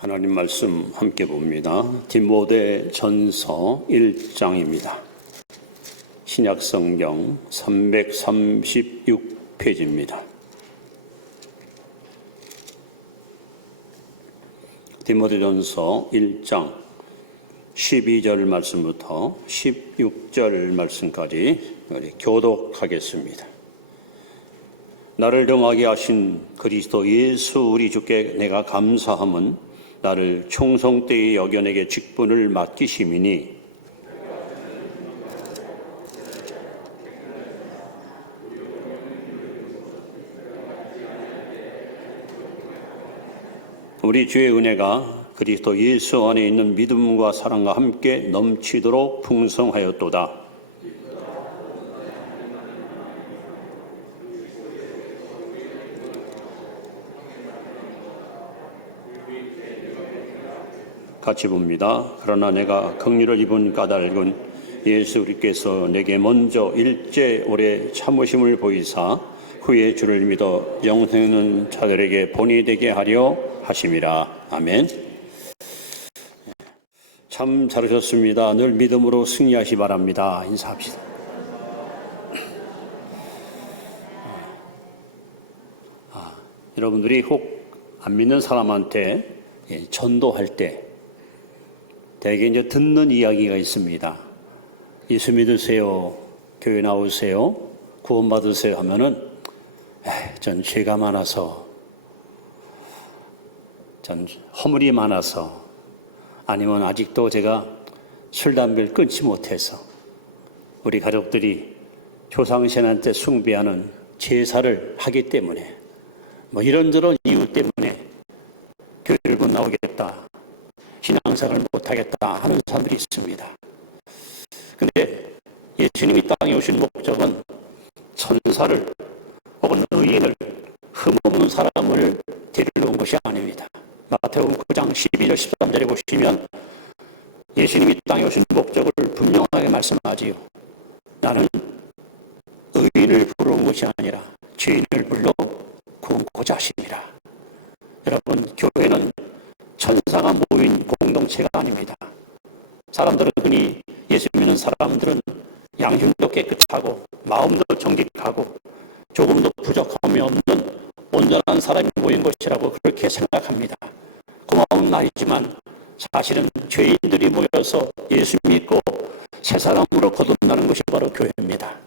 하나님 말씀 함께 봅니다. 디모데 전서 1장입니다. 신약성경 336페이지입니다. 디모데 전서 1장 12절 말씀부터 16절 말씀까지 우리 교독하겠습니다. 나를 정하게 하신 그리스도 예수 우리 주께 내가 감사함은 나를 총성 때의 여견에게 직분을 맡기심이니 우리 주의 은혜가 그리스도 예수 안에 있는 믿음과 사랑과 함께 넘치도록 풍성하였도다. 같이 봅니다. 그러나 내가 긍휼을 입은 까닭은 예수 그리스도께서 내게 먼저 일제 오래 참으심을 보이사 후에 주를 믿어 영생 있는 자들에게 본이 되게 하려 하심이라. 아멘. 참 잘하셨습니다. 늘 믿음으로 승리하시 바랍니다. 인사합시다. 여러분들이 혹 안 믿는 사람한테 전도할 때 대개 이제 듣는 이야기가 있습니다. 예수 믿으세요, 교회 나오세요, 구원받으세요 하면은 전 죄가 많아서, 전 허물이 많아서, 아니면 아직도 제가 술, 담배를 끊지 못해서 우리 가족들이 조상신한테 숭배하는 제사를 하기 때문에 뭐 이런저런 이유 때문에 교회를 못 나오겠다, 신앙생활을 못하겠다 하는 사람들이 있습니다. 그런데 예수님이 땅에 오신 목적은 천사를 혹은 의인을 흠없는 사람을 데리러 온 것이 아닙니다. 마태복음 9장 12절 13절에 보시면 예수님이 땅에 오신 목적을 분명하게 말씀하지요. 나는 의인을 부르러 온 것이 아니라 죄인을 불러 구원고자 하시니라. 여러분, 교회는 천사가 모인 공동체가 아닙니다. 사람들은 흔히 예수 믿는 사람들은 양심도 깨끗하고 마음도 정직하고 조금도 부족함이 없는 온전한 사람이 모인 것이라고 그렇게 생각합니다. 고마운 말이지만 사실은 죄인들이 모여서 예수 믿고 새 사람으로 거듭나는 것이 바로 교회입니다.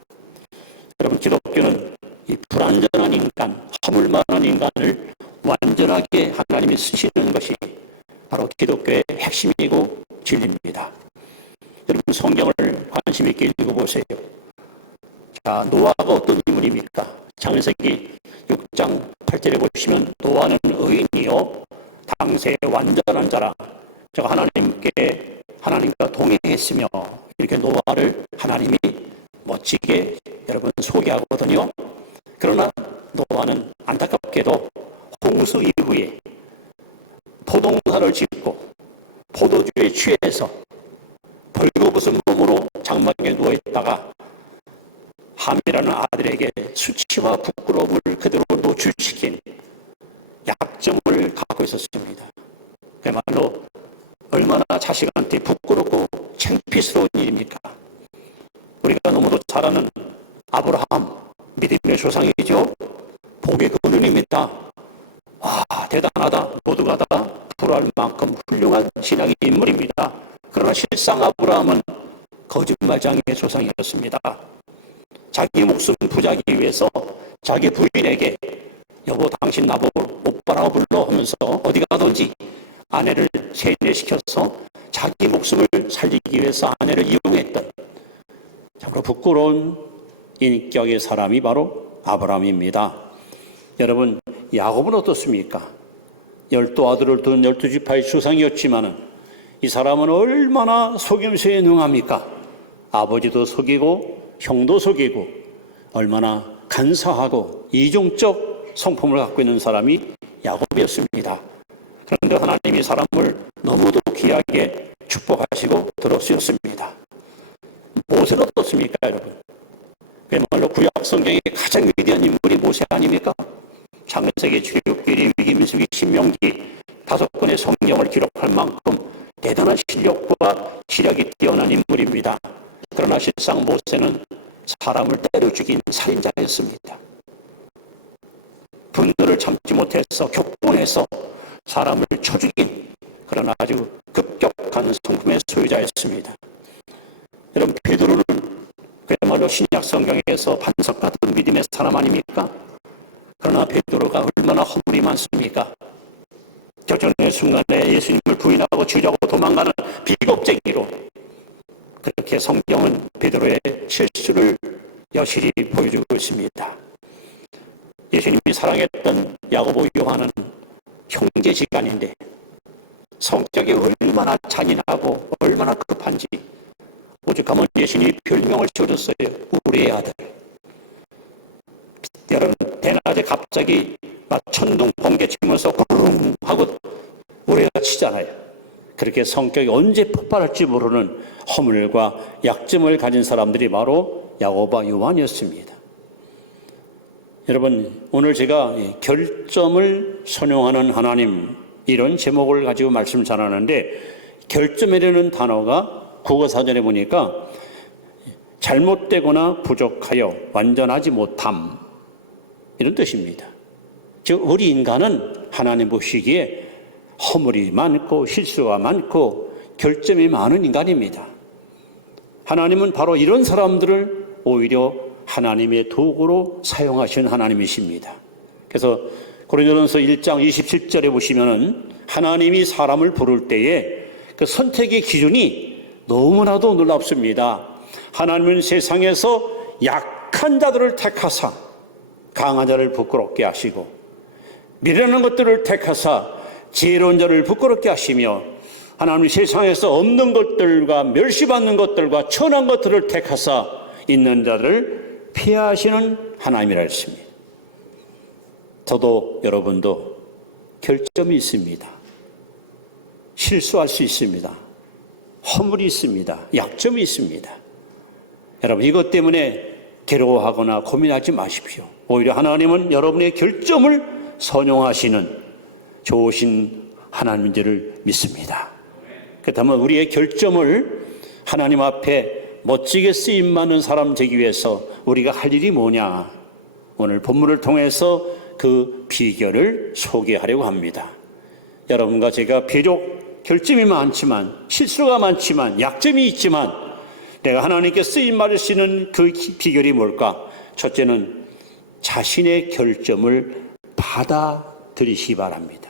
여러분, 기독교는 이 불완전한 인간, 허물 많은 인간을 완전하게 하나님이 쓰시는 것이 바로 기독교의 핵심이고 진리입니다. 여러분, 성경을 관심 있게 읽어보세요. 자, 노아가 어떤 인물입니까? 창세기 6장 8절에 보시면 노아는 의인이요 당세의 완전한 자라. 저가 하나님과 동행했으며, 이렇게 노아를 하나님이 멋지게 여러분 소개하거든요. 그러나 노아는 안타깝게도 홍수 이후에 포도농사를 짓고 포도주에 취해서 벌거벗은 몸으로 장막에 누워있다가 함이라는 아들에게 수치와 부끄러움을 그대로 노출시킨 약점을 갖고 있었습니다. 그야말로 얼마나 자식한테 부끄럽고 창피스러운 일입니까? 우리가 너무도 잘 아는 아브라함, 믿음의 조상이죠. 복의 근원입니다. 대단하다, 모두가 다 부러워할 만큼 훌륭한 신앙의 인물입니다. 그러나 실상 아브라함은 거짓말장의 조상이었습니다. 자기 목숨 부자기 위해서 자기 부인에게 여보 당신 나보고 오빠라고 불러 하면서 어디 가든지 아내를 세뇌시켜서 자기 목숨을 살리기 위해서 아내를 이용했던 참으로 부끄러운 인격의 사람이 바로 아브라함입니다. 여러분, 야곱은 어떻습니까? 12아들을 둔 12지파의 조상이었지만 이 사람은 얼마나 속임수에 능합니까? 아버지도 속이고 형도 속이고 얼마나 간사하고 이중적 성품을 갖고 있는 사람이 야곱이었습니다. 그런데 하나님이 사람을 너무도 귀하게 축복하시고 들어주셨습니다. 모세는 어떻습니까, 여러분? 그야말로 구약 성경의 가장 위대한 인물이 모세 아닙니까? 창세기, 출애굽기, 레위기, 민수기, 신명기 5권의 성경을 기록할 만큼 대단한 실력과 시력이 뛰어난 인물입니다. 그러나 실상 모세는 사람을 때려 죽인 살인자였습니다. 분노를 참지 못해서 격분해서 사람을 쳐 죽인 그런 아주 급격한 성품의 소유자였습니다. 여러분, 베드로는 그야말로 신약 성경에서 반석 같은 믿음의 사람 아닙니까? 그러나 베드로가 얼마나 허물이 많습니까? 결정의 순간에 예수님을 부인하고 죽이려고 도망가는 비겁쟁이로, 그렇게 성경은 베드로의 실수를 여실히 보여주고 있습니다. 예수님이 사랑했던 야고보, 요한은 형제지간인데 성격이 얼마나 잔인하고 얼마나 급한지 오죽하면 예수님이 별명을 지어줬어요. 우리의 아들. 여러분, 대낮에 갑자기 천둥 번개 치면서 구릉 하고 우리가 치잖아요. 그렇게 성격이 언제 폭발할지 모르는 허물과 약점을 가진 사람들이 바로 야고보와 요한이었습니다. 여러분, 오늘 제가 결점을 선용하는 하나님, 이런 제목을 가지고 말씀 전하는데, 결점이라는 단어가 국어사전에 보니까 잘못되거나 부족하여 완전하지 못함, 이런 뜻입니다. 즉 우리 인간은 하나님 보시기에 허물이 많고 실수가 많고 결점이 많은 인간입니다. 하나님은 바로 이런 사람들을 오히려 하나님의 도구로 사용하신 하나님이십니다. 그래서 고린도전서 1장 27절에 보시면은 하나님이 사람을 부를 때에 그 선택의 기준이 너무나도 놀랍습니다. 하나님은 세상에서 약한 자들을 택하사 강한 자를 부끄럽게 하시고, 미련한 것들을 택하사 지혜로운 자를 부끄럽게 하시며, 하나님 세상에서 없는 것들과 멸시받는 것들과 천한 것들을 택하사 있는 자를 피하시는 하나님이라 했습니다. 저도 여러분도 결점이 있습니다. 실수할 수 있습니다. 허물이 있습니다. 약점이 있습니다. 여러분, 이것 때문에 괴로워하거나 고민하지 마십시오. 오히려 하나님은 여러분의 결점을 선용하시는 좋으신 하나님인 줄을 믿습니다. 그렇다면 우리의 결점을 하나님 앞에 멋지게 쓰임받는 사람 되기 위해서 우리가 할 일이 뭐냐? 오늘 본문을 통해서 그 비결을 소개하려고 합니다. 여러분과 제가 비록 결점이 많지만, 실수가 많지만, 약점이 있지만 내가 하나님께 쓰임받을 수 있는 그 비결이 뭘까? 첫째는 자신의 결점을 받아들이시기 바랍니다.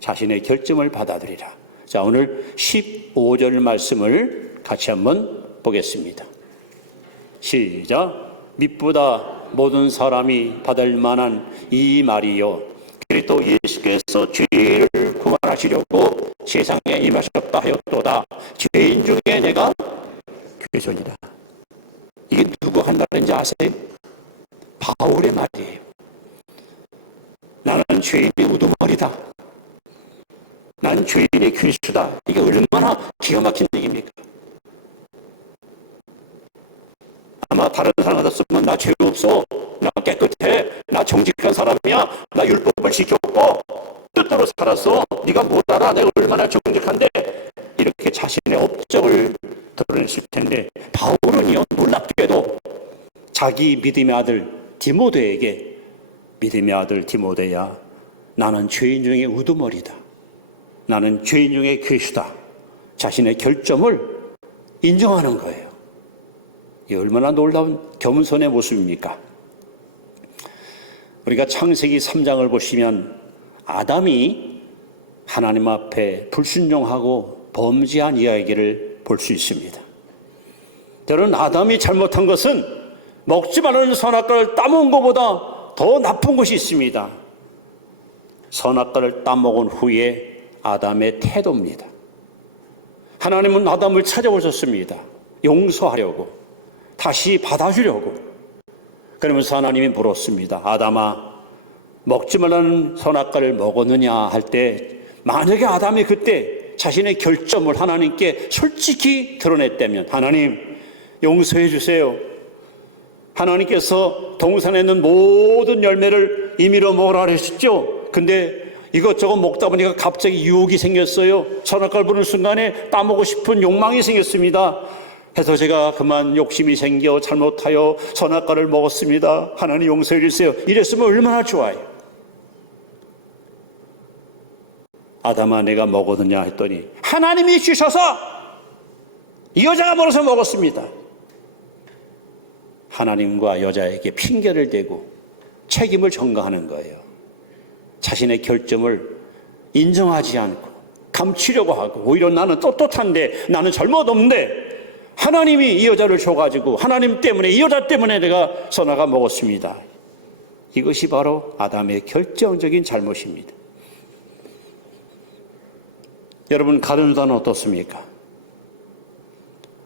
자신의 결점을 받아들이라. 자, 오늘 15절 말씀을 같이 한번 보겠습니다. 시작. 믿보다 모든 사람이 받을 만한 이 말이요, 그리스도 예수께서 죄를 구원하시려고 세상에 임하셨다 하였도다. 죄인 중에 내가 괴손이다. 이게 누구 한 말인지 아세요? 바울의 말이에요. 나는 죄인의 우두머리다. 나는 죄인의 괴수다. 이게 얼마나 기가 막힌 얘기입니까? 아마 다른 사람 같았으면 나 죄 없어, 나 깨끗해, 나 정직한 사람이야, 나 율법을 지켰고 뜻대로 살았어, 네가 뭘 알아, 내가 얼마나 정직한데, 이렇게 자신의 업적을 드러냈을 텐데, 바울은요, 놀랍게도 자기 믿음의 아들 디모데에게, 믿음의 아들 디모데야, 나는 죄인 중에 우두머리다, 나는 죄인 중에 괴수다, 자신의 결점을 인정하는 거예요. 이 얼마나 놀라운 겸손의 모습입니까? 우리가 창세기 3장을 보시면 아담이 하나님 앞에 불순종하고 범죄한 이야기를 볼 수 있습니다. 때로는 아담이 잘못한 것은 먹지 말라는 선악과를 따먹은 것보다 더 나쁜 것이 있습니다. 선악과를 따먹은 후에 아담의 태도입니다. 하나님은 아담을 찾아오셨습니다. 용서하려고, 다시 받아주려고. 그러면서 하나님이 물었습니다. 아담아, 먹지 말라는 선악과를 먹었느냐 할 때, 만약에 아담이 그때 자신의 결점을 하나님께 솔직히 드러냈다면, 하나님 용서해 주세요. 하나님께서 동산에 있는 모든 열매를 임의로 먹으라 하셨죠. 근데 이것저것 먹다 보니까 갑자기 유혹이 생겼어요. 선악과를 보는 순간에 따먹고 싶은 욕망이 생겼습니다. 해서 제가 그만 욕심이 생겨 잘못하여 선악과를 먹었습니다. 하나님 용서해 주세요. 이랬으면 얼마나 좋아요. 아담아 내가 먹었느냐 했더니 하나님이 주셔서 이 여자가 멀어서 먹었습니다. 하나님과 여자에게 핑계를 대고 책임을 전가하는 거예요. 자신의 결점을 인정하지 않고 감추려고 하고 오히려 나는 떳떳한데 나는 잘못 없는데 하나님이 이 여자를 줘가지고 하나님 때문에 이 여자 때문에 내가 선악과 먹었습니다. 이것이 바로 아담의 결정적인 잘못입니다. 여러분 가룟 유다는 어떻습니까?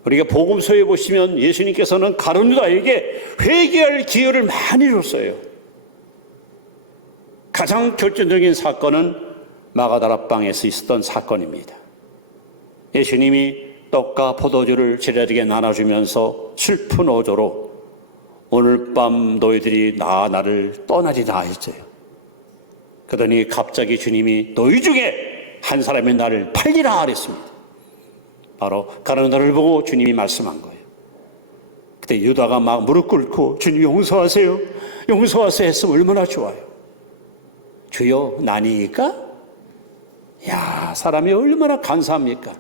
우리가 복음서에 보시면 예수님께서는 가룟 유다에게 회개할 기회를 많이 줬어요. 가장 결정적인 사건은 마가다락방에서 있었던 사건입니다. 예수님이 떡과 포도주를 제자들에게 나눠주면서 슬픈 어조로 오늘 밤 너희들이 나를 떠나리라 했어요. 그러더니 갑자기 주님이 너희 중에 한 사람이 나를 팔리라 그랬습니다. 바로 가룟 유다를 보고 주님이 말씀한 거예요. 그때 유다가 막 무릎 꿇고 주님 용서하세요. 용서하세요 했으면 얼마나 좋아요. 주여 나니까? 야, 사람이 얼마나 감사합니까?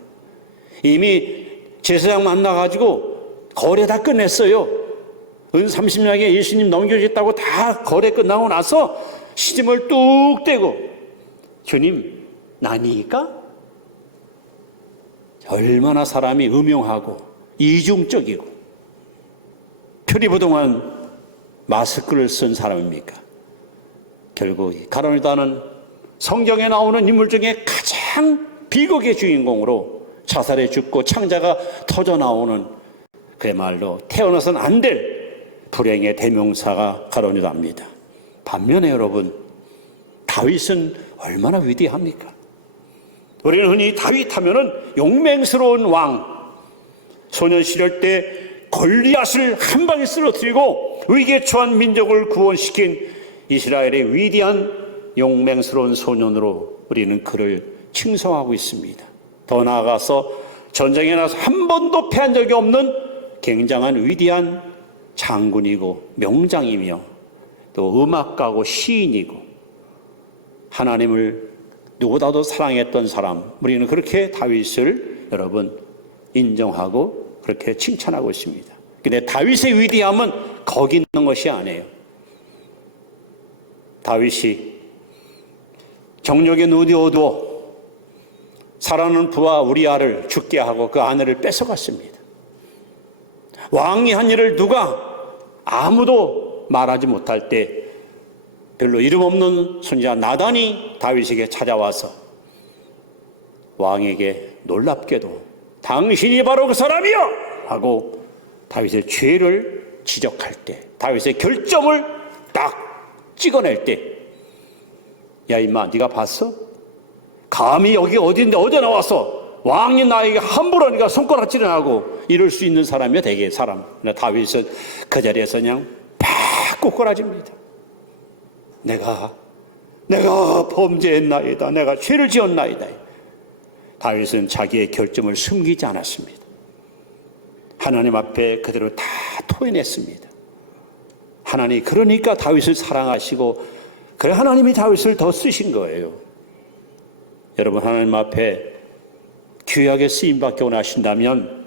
이미 제사장 만나가지고 거래 다 끝냈어요. 은 30냥에 예수님 넘겨주겠다고 다 거래 끝나고 나서 시집을 뚝 떼고 주님 나니까? 얼마나 사람이 음흉하고 이중적이고 표리부동한 마스크를 쓴 사람입니까? 결국 가룟 유다는 성경에 나오는 인물 중에 가장 비극의 주인공으로 자살해 죽고 창자가 터져 나오는 그야말로 태어나서는 안 될 불행의 대명사가 가룟 유다입니다. 반면에 여러분 다윗은 얼마나 위대합니까? 우리는 흔히 다윗 하면은 용맹스러운 왕, 소년 시절 때 골리앗을 한 방에 쓰러뜨리고 위기에 처한 민족을 구원시킨 이스라엘의 위대한 용맹스러운 소년으로 우리는 그를 칭송하고 있습니다. 더 나아가서 전쟁에 나서 한 번도 패한 적이 없는 굉장한 위대한 장군이고 명장이며 또 음악가고 시인이고 하나님을 누구보다도 사랑했던 사람, 우리는 그렇게 다윗을 여러분 인정하고 그렇게 칭찬하고 있습니다. 근데 다윗의 위대함은 거기 있는 것이 아니에요. 다윗이 정욕의 눈이 어두워 사랑하는 부하 우리아를 죽게 하고 그 아내를 뺏어갔습니다. 왕이 한 일을 누가 아무도 말하지 못할 때 별로 이름 없는 손자 나단이 다윗에게 찾아와서 왕에게 놀랍게도 당신이 바로 그 사람이요! 하고 다윗의 죄를 지적할 때 다윗의 결점을 딱 찍어낼 때 야 임마 네가 봤어? 감히 여기 어딘데 어디 나와서 왕이 나에게 함부로 하니까 손가락질을 하고 이럴 수 있는 사람이야 되게 사람. 다윗은 그 자리에서 그냥 팍 꼬꾸라집니다. 내가 범죄했나이다. 내가 죄를 지었나이다. 다윗은 자기의 결점을 숨기지 않았습니다. 하나님 앞에 그대로 다 토해냈습니다. 하나님 그러니까 다윗을 사랑하시고 그래 하나님이 다윗을 더 쓰신 거예요. 여러분 하나님 앞에 귀하게 쓰임받게 원하신다면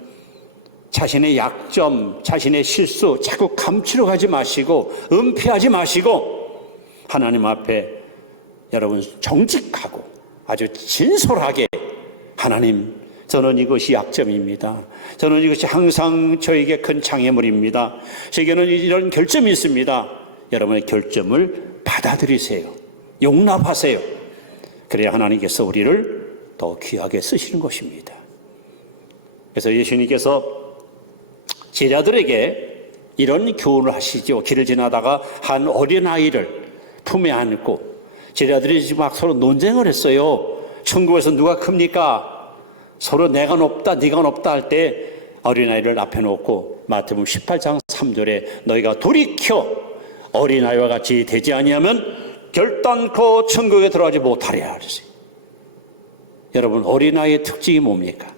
자신의 약점, 자신의 실수 자꾸 감추려 가지 마시고 은폐하지 마시고 하나님 앞에 여러분 정직하고 아주 진솔하게 하나님 저는 이것이 약점입니다. 저는 이것이 항상 저에게 큰 장애물입니다. 제게는 이런 결점이 있습니다. 여러분의 결점을 받아들이세요. 용납하세요. 그래야 하나님께서 우리를 더 귀하게 쓰시는 것입니다. 그래서 예수님께서 제자들에게 이런 교훈을 하시죠. 길을 지나다가 한 어린아이를 품에 안고 제자들이 막 서로 논쟁을 했어요. 천국에서 누가 큽니까? 서로 내가 높다 네가 높다 할 때 어린아이를 앞에 놓고 마태복음 18장 3절에 너희가 돌이켜 어린아이와 같이 되지 아니하면 결단코 천국에 들어가지 못하리라 그랬어요. 여러분, 어린아이의 특징이 뭡니까?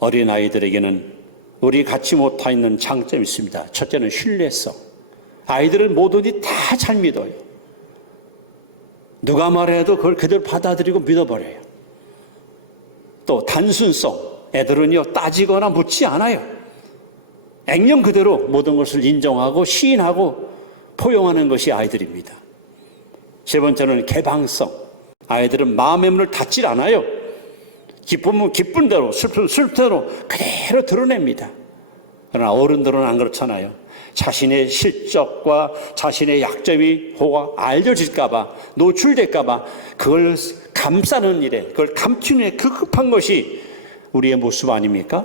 어린아이들에게는 우리 갖지 못하는 장점이 있습니다. 첫째는 신뢰성. 아이들은 뭐든지 다 잘 믿어요. 누가 말해도 그걸 그대로 받아들이고 믿어버려요. 또 단순성. 애들은요, 따지거나 묻지 않아요. 액면 그대로 모든 것을 인정하고 시인하고 포용하는 것이 아이들입니다. 세 번째는 개방성. 아이들은 마음의 문을 닫질 않아요. 기쁨은 기쁜 대로, 슬픔은 슬픈 대로 그대로 드러냅니다. 그러나 어른들은 안 그렇잖아요. 자신의 실적과 자신의 약점이 혹 알려질까봐, 노출될까봐 그걸 감싸는 일에, 그걸 감추는 일에 급급한 것이 우리의 모습 아닙니까?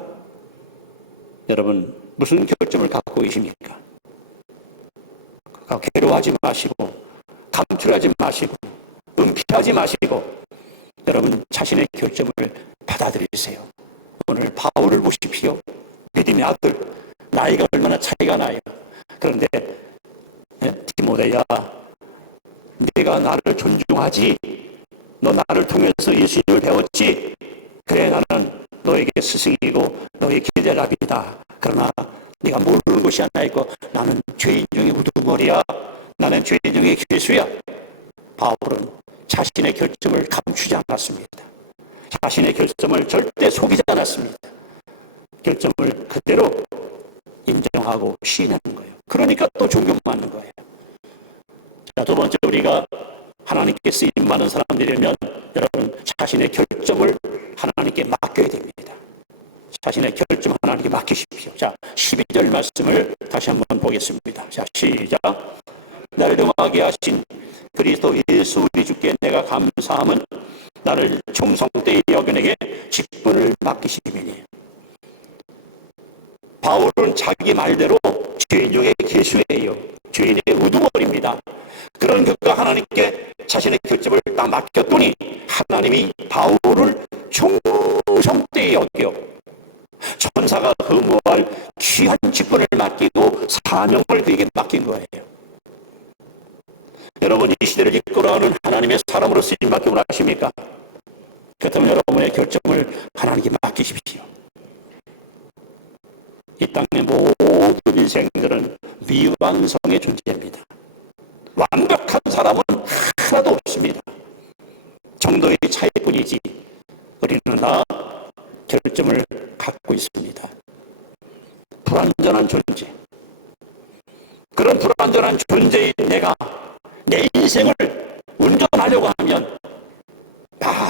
여러분, 무슨 결점을 갖고 계십니까? 괴로워하지 마시고, 감출하지 마시고, 은폐하지 마시고, 여러분 자신의 결점을 받아들이세요. 오늘 바울을 보십시오. 믿음의 아들, 나이가 얼마나 차이가 나요. 그런데 디모데야, 네가 나를 존중하지, 너 나를 통해서 예수님을 배웠지, 그래 나는 너에게 스승이고 너의 기대랍이다. 그러나 네가 모르는 것이 하나 있고, 나는 죄인 중에 우두머리야, 나는 죄인 중에 괴수야. 바울은 자신의 결점을 감추지 않았습니다. 자신의 결점을 절대 속이지 않았습니다. 결점을 그대로 인정하고 시인하는 거예요. 그러니까 또 존경받는 거예요. 자, 두 번째, 우리가 하나님께 쓰임 많은 사람들이면 여러분 자신의 결점을 하나님께 맡겨야 됩니다. 자신의 결점 하나님께 맡기십시오. 자, 12절 말씀을 다시 한번 보겠습니다. 자, 시작. 나를 등하게 하신 그리스도 예수 우리 주께 내가 감사함은 나를 충성되이 여겨내게 직분을 맡기심이니. 바울은 자기 말대로 죄인 중에 괴수예요. 죄인의 우두머리입니다. 그런 그가 하나님께 자신의 결점을 딱 맡겼더니 하나님이 바울을 충성되이 여겨 천사가 허무할 귀한 직분을 맡기고 사명을 그에게 맡긴 거예요. 여러분, 이 시대를 이끌어가는 하나님의 사람으로 쓰임 받기 원하십니까? 그렇다면 여러분의 결정을 하나님께 맡기십시오. 이 땅의 모든 인생들은 미완성의 존재입니다. 완벽한 사람은 하나도 없습니다. 정도의 차이뿐이지 우리는 다 결점을 갖고 있습니다. 불완전한 존재. 그런 불완전한 존재인 내가 내 인생을 운전하려고 하면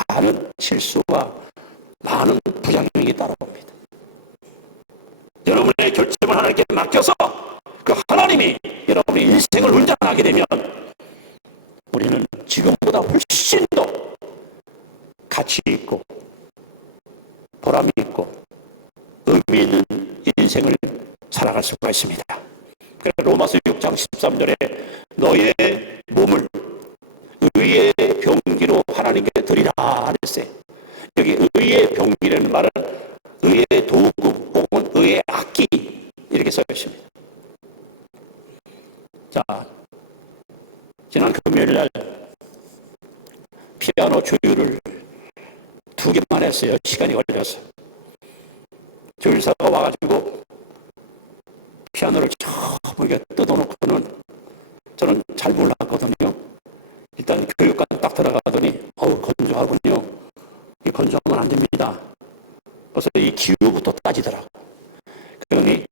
많은 실수와 많은 부작용이 따라옵니다. 여러분의 결점을 하나님께 맡겨서 그 하나님이 여러분의 인생을 운전하게 되면 우리는 지금보다 훨씬 더 가치 있고 보람이 있고 의미 있는 인생을 살아갈 수가 있습니다. 그래서 로마서 6장 13절에 너의 몸을 의의 병기로 하나님께 드리라 그랬어요. 여기 의의 병기라는 말은 의의 도구 혹은 의의 악기 이렇게 써 있습니다. 자, 지난 금요일 날 피아노 조율을 2개만 했어요. 시간이 걸려서. 조율사가 와가지고 피아노를 저렇게 뜯어놓고는 저는 잘 몰랐거든요. 일단 교육관 딱 들어가더니 건조하군요. 이 건조하면 안 됩니다. 그래서 이 기호부터 따지더라고. 그러니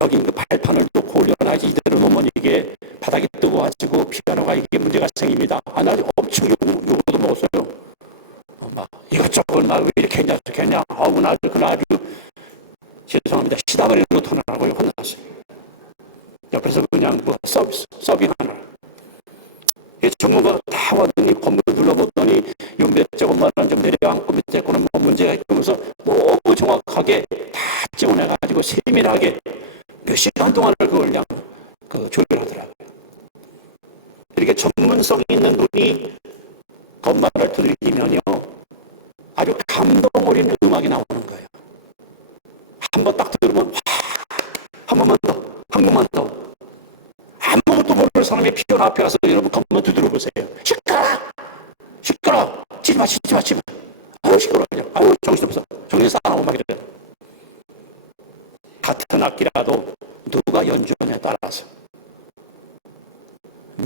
여기 그 발판을 놓고 올려놔야지 이대로 놓으면 이게 바닥에 뜨거워가지고 피아노가 이게 문제가 생깁니다. 나 엄청 요거도 먹었어요. 막 이것저것 막 왜 이렇게 했냐 저렇게 했냐. 나 그날 아주 죄송합니다. 시다버리는 터나라고 혼났어요. 옆에서 그냥 서빙하느라. 전문가 다 왔더니 건물 둘러봤더니 요 몇 제곱만 원 좀 내려앉고 밑에 거는 뭐 문제가 있으면서 너무 정확하게 다 찍어내가지고 세밀하게 몇 시간 동안을 그걸 그냥 조율하더라고요. 이렇게 전문성 있는 분이 건반을 두들기면요 아주 감동 어린 음악이 나오는 거예요. 한 번 딱 들으면 한 번만 더, 한 번만 더. 아무것도 모르는 사람의 피곤 앞에 가서 여러분 한번 두드려 보세요. 시끄러 치지 마. 아우 시끄러 그냥. 아우 정신없어. 정신 싸나고 막 이래요. 같은 악기라도 누가 연주하냐에 따라서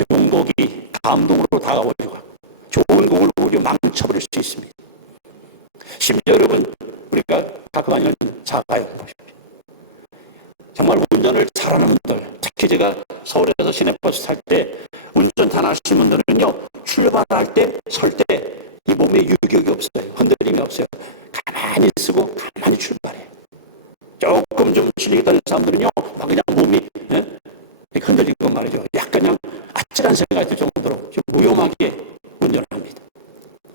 명곡이 감동으로 다가오려고 좋은 곡을 오히려 망쳐버릴 수 있습니다. 심지어 여러분 우리가 가끔 하는 자가요. 정말 운전을 잘하는 분들, 특히 제가 서울에서 시내버스 탈 때 운전 잘하시는 분들은요, 출발할 때, 설 때 이 몸에 유격이 없어요. 흔들림이 없어요. 가만히 쓰고 가만히 출발해요. 조금 좀 실력이 떨린 사람들은요, 막 그냥 몸이 흔들리고 말이죠. 약간 그냥 아찔한 생각이 들 정도로 좀 무용하게 운전을 합니다.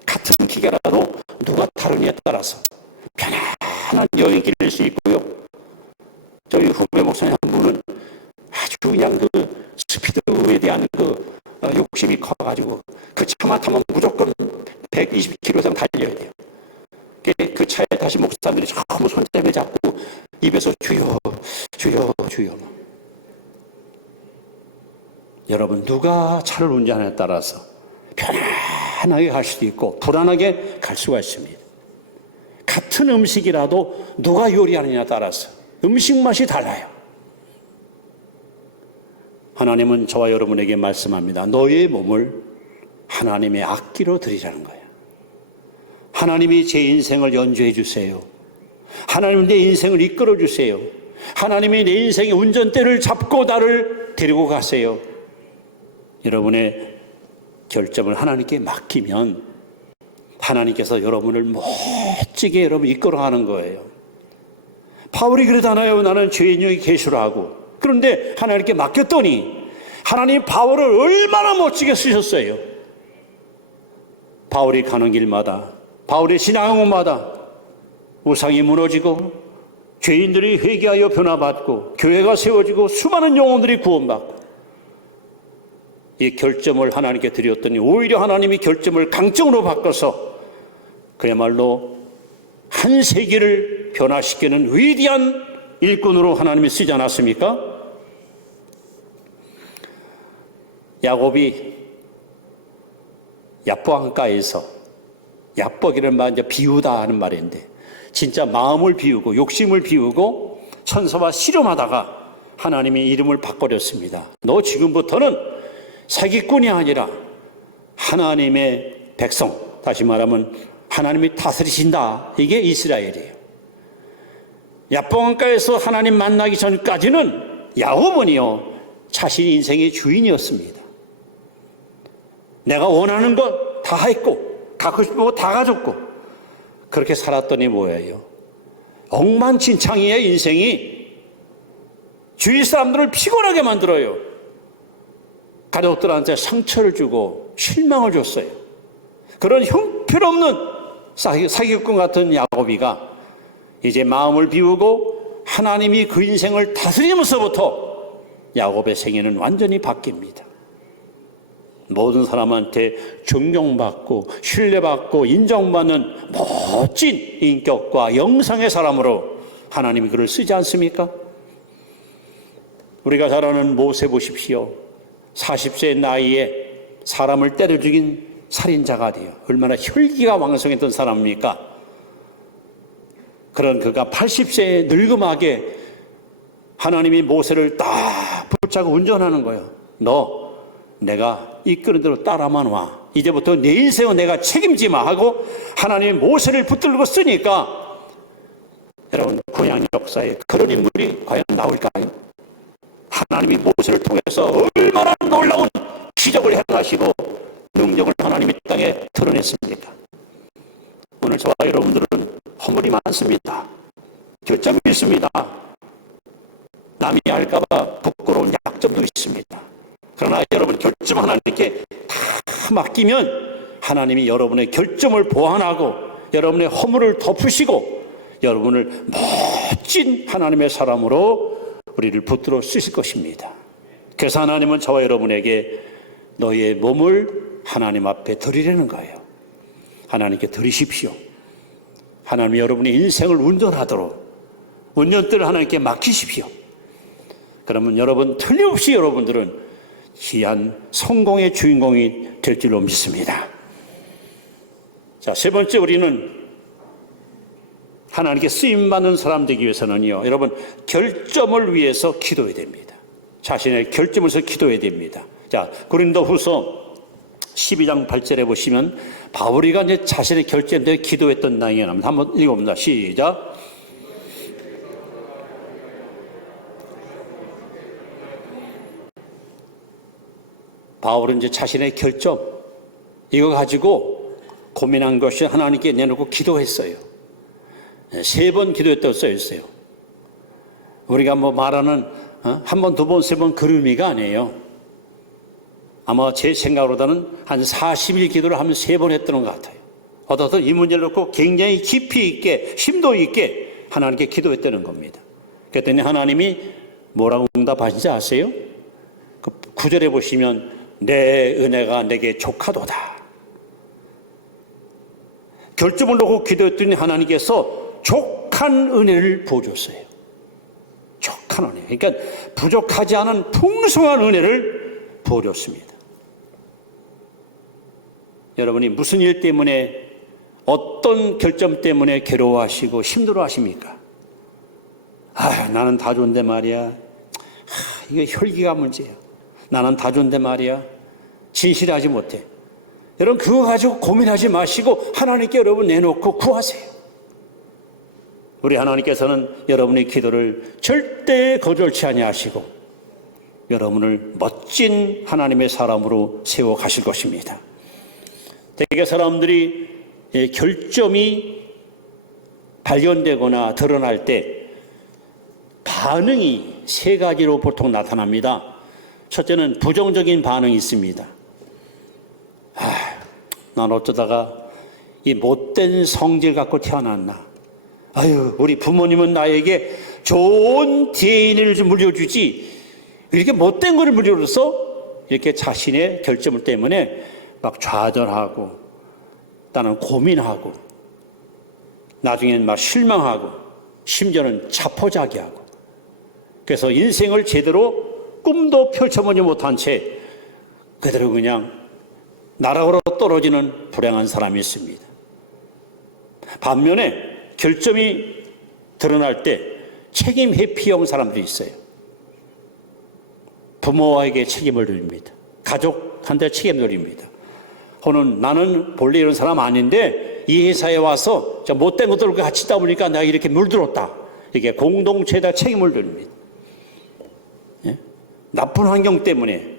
같은 기계라도 누가 타느냐에 따라서 편안한 여행길일 수 있고요. 저희 후배 목사님 한 분은 아주 그냥 그 스피드에 대한 그 욕심이 커가지고 그 차만 타면 무조건 120km 이상 달려야 돼요. 그 차에 다시 목사님들이 전부 손잡이 잡고 입에서 주여. 여러분 누가 차를 운전하냐에 따라서 편안하게 갈 수도 있고 불안하게 갈 수가 있습니다. 같은 음식이라도 누가 요리하느냐에 따라서 음식 맛이 달라요. 하나님은 저와 여러분에게 말씀합니다. 너의 몸을 하나님의 악기로 드리라는 거예요. 하나님이 제 인생을 연주해 주세요. 하나님 내 인생을 이끌어 주세요. 하나님이 내 인생의 운전대를 잡고 나를 데리고 가세요. 여러분의 결정을 하나님께 맡기면 하나님께서 여러분을 멋지게 여러분 이끌어가는 거예요. 바울이 그러잖아요. 나는 죄인에게 계시로 하고. 그런데 하나님께 맡겼더니 하나님 바울을 얼마나 멋지게 쓰셨어요. 바울이 가는 길마다, 바울이 지나간 곳마다 우상이 무너지고 죄인들이 회개하여 변화받고 교회가 세워지고 수많은 영혼들이 구원받고, 이 결점을 하나님께 드렸더니 오히려 하나님이 결점을 강점으로 바꿔서 그야말로 한 세계를 변화시키는 위대한 일꾼으로 하나님이 쓰지 않았습니까? 야곱이 야복강가에서, 야복이라는 말 이제 비우다 하는 말인데 진짜 마음을 비우고 욕심을 비우고 천사와 씨름하다가 하나님이 이름을 바꿔렸습니다. 너 지금부터는 사기꾼이 아니라 하나님의 백성, 다시 말하면 하나님이 다스리신다. 이게 이스라엘이에요. 야복강가에서 하나님 만나기 전까지는 야곱은요 자신 인생의 주인이었습니다. 내가 원하는 것 다 했고 갖고 싶은 거 다 가졌고 그렇게 살았더니 뭐예요? 엉망진창이에요. 인생이 주위 사람들을 피곤하게 만들어요. 가족들한테 상처를 주고 실망을 줬어요. 그런 형편없는 사기꾼 같은 야곱이가 이제 마음을 비우고 하나님이 그 인생을 다스리면서부터 야곱의 생애는 완전히 바뀝니다. 모든 사람한테 존경받고 신뢰받고 인정받는 멋진 인격과 영상의 사람으로 하나님이 그를 쓰지 않습니까? 우리가 잘 아는 모세 보십시오. 40세 나이에 사람을 때려 죽인 살인자가 돼요. 얼마나 혈기가 왕성했던 사람입니까? 그런 그가 80세에 늙음하게 하나님이 모세를 딱 붙잡고 운전하는 거예요. 너 내가 이끄는 대로 따라만 와. 이제부터 내 인생은 내가 책임지마 하고 하나님이 모세를 붙들고 쓰니까 여러분 구약 역사에 그런 인물이 과연 나올까요? 하나님이 모세를 통해서 얼마나 놀라운 기적을 행하시고 능력을 하나님이 땅에 드러냈습니까? 오늘 저와 여러분들은 허물이 많습니다. 결점이 있습니다. 남이 알까봐 부끄러운 약점도 있습니다. 그러나 여러분 결점 하나님께 다 맡기면 하나님이 여러분의 결점을 보완하고 여러분의 허물을 덮으시고 여러분을 멋진 하나님의 사람으로 우리를 붙들어 쓰실 것입니다. 그래서 하나님은 저와 여러분에게 너의 몸을 하나님 앞에 드리려는 거예요. 하나님께 드리십시오. 하나님이 여러분의 인생을 운전하도록 운전대를 하나님께 맡기십시오. 그러면 여러분 틀림없이 여러분들은 귀한 성공의 주인공이 될 줄로 믿습니다. 자, 세 번째, 우리는 하나님께 쓰임받는 사람 되기 위해서는요, 여러분, 결점을 위해서 기도해야 됩니다. 자신의 결점을 위해서 기도해야 됩니다. 자, 고린도후서 12장 8절에 보시면 바울이가 이제 자신의 결점에 대해 기도했던 내용이 나옵니다. 한번 읽어봅니다. 시작. 바울은 이제 자신의 결점, 이거 가지고 고민한 것이 하나님께 내놓고 기도했어요. 3번 기도했다고 써 있어요. 우리가 뭐 말하는 한 번, 두 번, 세 번 그 의미가 아니에요. 아마 제 생각으로는 한 40일 기도를 하면 3번 했던 것 같아요. 어떠서 이 문제를 놓고 굉장히 깊이 있게, 심도 있게 하나님께 기도했다는 겁니다. 그랬더니 하나님이 뭐라고 응답하신지 아세요? 그 9절에 보시면 내 은혜가 내게 족하도다. 결점을 놓고 기도했더니 하나님께서 족한 은혜를 부어줬어요. 족한 은혜. 그러니까 부족하지 않은 풍성한 은혜를 부어줬습니다. 여러분이 무슨 일 때문에, 어떤 결점 때문에 괴로워하시고 힘들어하십니까? 나는 다 좋은데 말이야. 이게 혈기가 문제야. 나는 다 좋은데 말이야. 진실하지 못해. 여러분, 그거 가지고 고민하지 마시고 하나님께 여러분 내놓고 구하세요. 우리 하나님께서는 여러분의 기도를 절대 거절치 아니하시고 여러분을 멋진 하나님의 사람으로 세워 가실 것입니다. 대개 사람들이 결점이 발견되거나 드러날 때 반응이 3가지로 보통 나타납니다. 첫째는 부정적인 반응이 있습니다. 난 어쩌다가 이 못된 성질 갖고 태어났나. 우리 부모님은 나에게 좋은 DNA를 좀 물려주지 이렇게 못된 거를 물려줘서 이렇게 자신의 결점 때문에 막 좌절하고 나는 고민하고 나중에는 막 실망하고 심지어는 자포자기하고 그래서 인생을 제대로 꿈도 펼쳐보지 못한 채 그대로 그냥 나락으로 떨어지는 불행한 사람이 있습니다. 반면에 결점이 드러날 때 책임 회피형 사람들이 있어요. 부모에게 책임을 돌립니다. 가족한테 책임을 돌립니다. 혹은 나는 본래 이런 사람 아닌데 이 회사에 와서 못된 것들과 같이 있다 보니까 내가 이렇게 물들었다. 이게 공동체에다 책임을 돌립니다. 나쁜 환경 때문에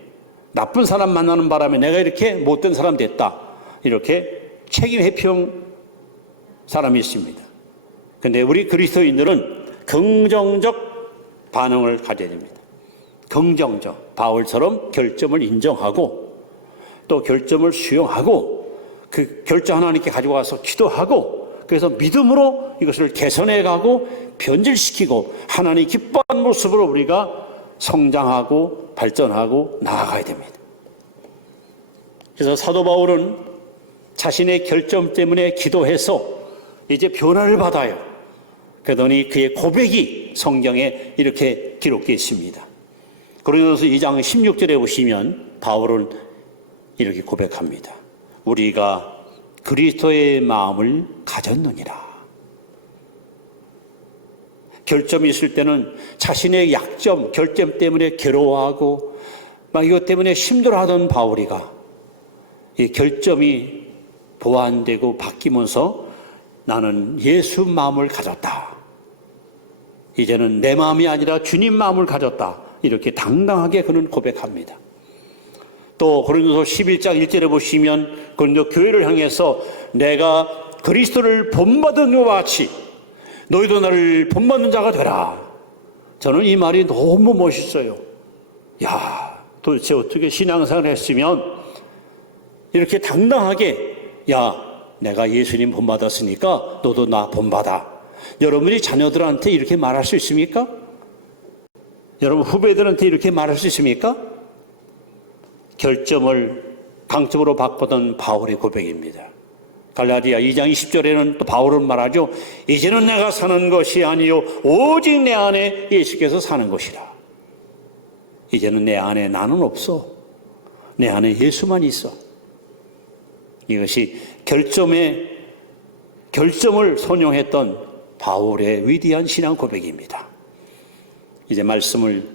나쁜 사람 만나는 바람에 내가 이렇게 못된 사람 됐다. 이렇게 책임 회피형 사람이 있습니다. 그런데 우리 그리스도인들은 긍정적 반응을 가져야 됩니다. 긍정적. 바울처럼 결점을 인정하고 또 결점을 수용하고 그 결점 하나님께 가지고 와서 기도하고 그래서 믿음으로 이것을 개선해가고 변질시키고 하나님 기뻐하는 모습으로 우리가 성장하고 발전하고 나아가야 됩니다. 그래서 사도 바울은 자신의 결점 때문에 기도해서 이제 변화를 받아요. 그러더니 그의 고백이 성경에 이렇게 기록되어 있습니다. 고린도서 2장 16절에 보시면 바울은 이렇게 고백합니다. 우리가 그리스도의 마음을 가졌느니라. 결점이 있을 때는 자신의 약점, 결점 때문에 괴로워하고 막 이것 때문에 힘들어하던 바울이가 이 결점이 보완되고 바뀌면서 나는 예수 마음을 가졌다. 이제는 내 마음이 아니라 주님 마음을 가졌다. 이렇게 당당하게 그는 고백합니다. 또 고린도서 11장 1절에 보시면 고린도 교회를 향해서 내가 그리스도를 본받은 것과 같이 너희도 나를 본받는 자가 되라. 저는 이 말이 너무 멋있어요. 도대체 어떻게 신앙생활을 했으면 이렇게 당당하게 내가 예수님 본받았으니까 너도 나 본받아. 여러분이 자녀들한테 이렇게 말할 수 있습니까? 여러분 후배들한테 이렇게 말할 수 있습니까? 결점을 강점으로 바꾸던 바울의 고백입니다. 갈라디아 2장 20절에는 또 바울은 말하죠. 이제는 내가 사는 것이 아니요 오직 내 안에 예수께서 사는 것이라. 이제는 내 안에 나는 없어. 내 안에 예수만 있어. 이것이 결점을 선용했던 바울의 위대한 신앙 고백입니다. 이제 말씀을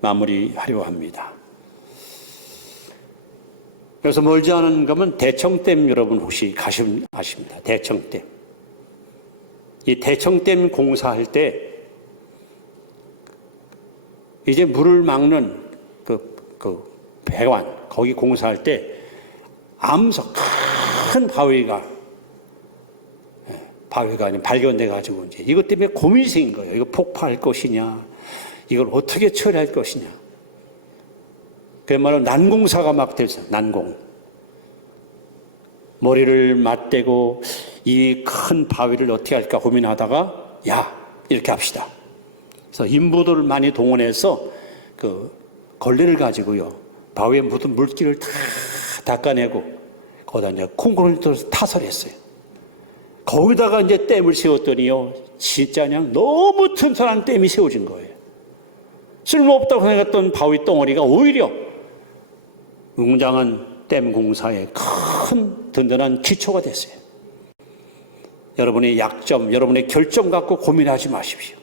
마무리하려 합니다. 그래서 멀지 않은 거면 대청댐, 여러분 혹시 아십니다. 대청댐. 이 대청댐 공사할 때 이제 물을 막는 그 배관, 거기 공사할 때 암석 큰 바위가 발견돼 가지고 이제 이것 때문에 고민이 생긴 거예요. 이거 폭파할 것이냐, 이걸 어떻게 처리할 것이냐. 그야말로 난공사가 막 됐어요. 난공. 머리를 맞대고 이 큰 바위를 어떻게 할까 고민하다가 이렇게 합시다. 그래서 인부들을 많이 동원해서 그 걸레를 가지고요, 바위에 묻은 물기를 다 닦아내고 거기다 이제 콘크리트를 타설했어요. 거기다가 이제 댐을 세웠더니요, 진짜 그냥 너무 튼튼한 댐이 세워진 거예요. 쓸모없다고 생각했던 바위 덩어리가 오히려 웅장한 댐 공사에 큰 든든한 기초가 됐어요. 여러분의 약점, 여러분의 결점 갖고 고민하지 마십시오.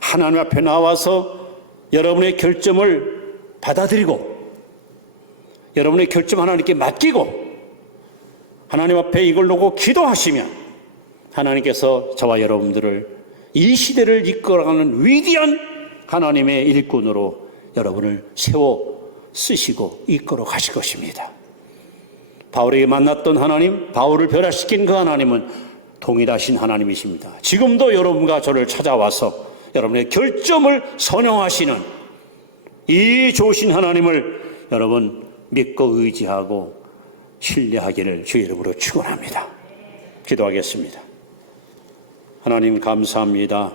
하나님 앞에 나와서 여러분의 결점을 받아들이고 여러분의 결점 하나님께 맡기고 하나님 앞에 이걸 놓고 기도하시면 하나님께서 저와 여러분들을 이 시대를 이끌어가는 위대한 하나님의 일꾼으로 여러분을 세워 쓰시고 이끌어 가실 것입니다. 바울에게 만났던 하나님, 바울을 변화시킨 그 하나님은 동일하신 하나님이십니다. 지금도 여러분과 저를 찾아와서 여러분의 결점을 선용하시는 이 좋으신 하나님을 여러분 믿고 의지하고 신뢰하기를 주의 이름으로 축원합니다. 기도하겠습니다. 하나님 감사합니다.